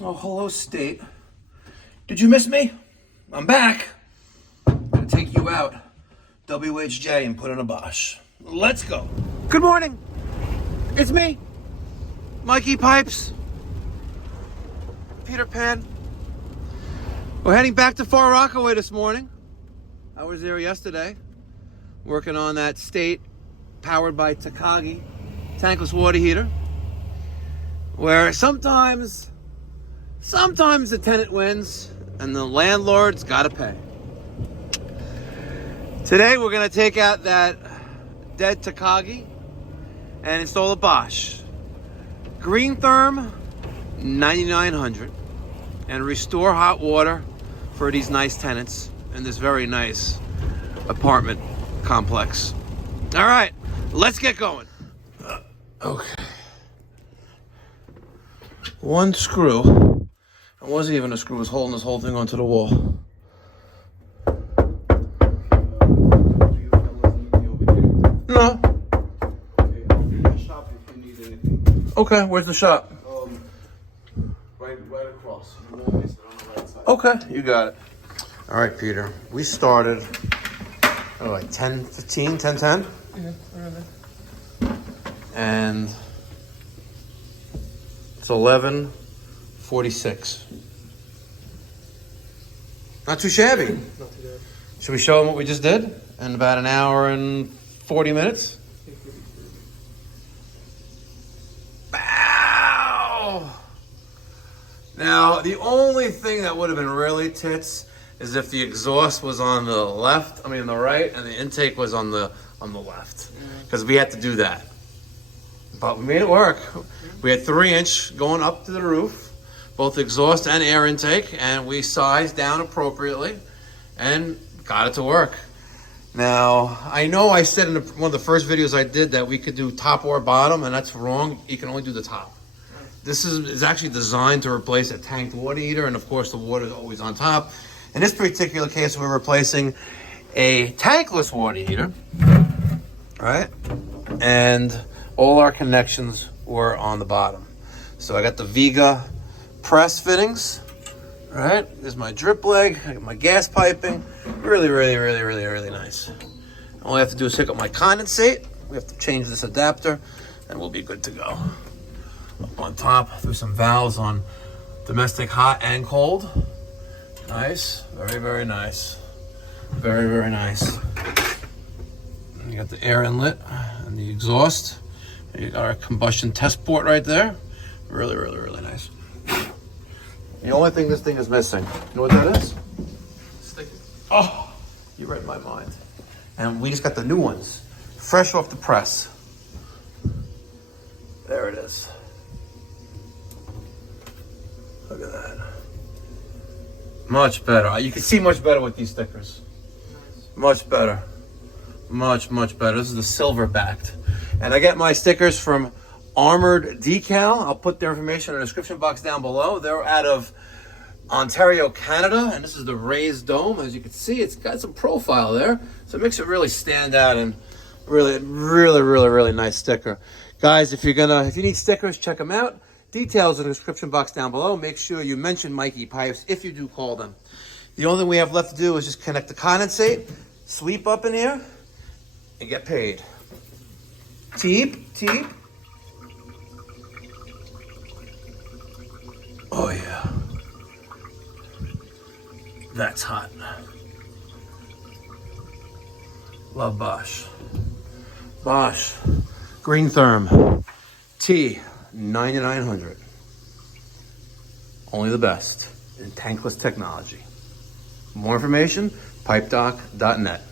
Oh, hello, State. Did you miss me? I'm back. I'm gonna take you out, WHJ, and put in a Bosch. Let's go. Good morning. It's me, Mikey Pipes, Peter Pan. We're heading back to Far Rockaway this morning. I was there yesterday, working on that State powered by Takagi tankless water heater, where sometimes the tenant wins and the landlord's gotta pay. Today we're gonna take out that dead Takagi and install a Bosch Greentherm 9900 and restore hot water for these nice tenants in this very nice apartment complex. All right, let's get going. Okay. One screw. It wasn't even a screw, it was holding this whole thing onto the wall. No. Okay, where's the shop? Right across. Okay, you got it. All right, Peter. We started, like 10:15, 10:10? Yeah, around there. And it's 11:46. Not too shabby. Not too bad. Should we show them what we just did in about an hour and 40 minutes? Bow! Now, the only thing that would have been really tits is if the exhaust was on the left, the right, and the intake was on the left. Because we had to do that. But we made it work. We had 3-inch going up to the roof, both exhaust and air intake, and we sized down appropriately and got it to work. Now, I know I said in one of the first videos I did that we could do top or bottom, and that's wrong. You can only do the top. This is actually designed to replace a tanked water heater, and of course the water is always on top. In this particular case, we're replacing a tankless water heater, right? And all our connections were on the bottom. So I got the Viga press fittings, right? There's my drip leg, I got my gas piping. Really, really, really, really, really nice. All I have to do is hook up my condensate. We have to change this adapter and we'll be good to go. Up on top, through some valves on domestic hot and cold. Nice, very, very nice. Very, very nice. You got the air inlet and the exhaust. You got our combustion test port right there. Really, really, really nice. The only thing this thing is missing, you know what that is? Stick it. Oh, you read my mind. And we just got the new ones, fresh off the press. There it is. Look at that. Much better. You can see much better with these stickers. Nice. Much better. Much, much better. This is the silver backed. And I get my stickers from Armored Decal. I'll put their information in the description box down below. They're out of Ontario, Canada, and this is the raised dome. As you can see, it's got some profile there, so it makes it really stand out, and really, really, really, really nice sticker. Guys, if you need stickers, check them out. Details in the description box down below. Make sure you mention Mikey Pipes if you do call them. The only thing we have left to do is just connect the condensate, sweep up in here, and get paid. Teep, teep. Oh yeah. That's hot. Love Bosch. Bosch Greentherm T9900. Only the best in tankless technology. More information, pipedoc.net.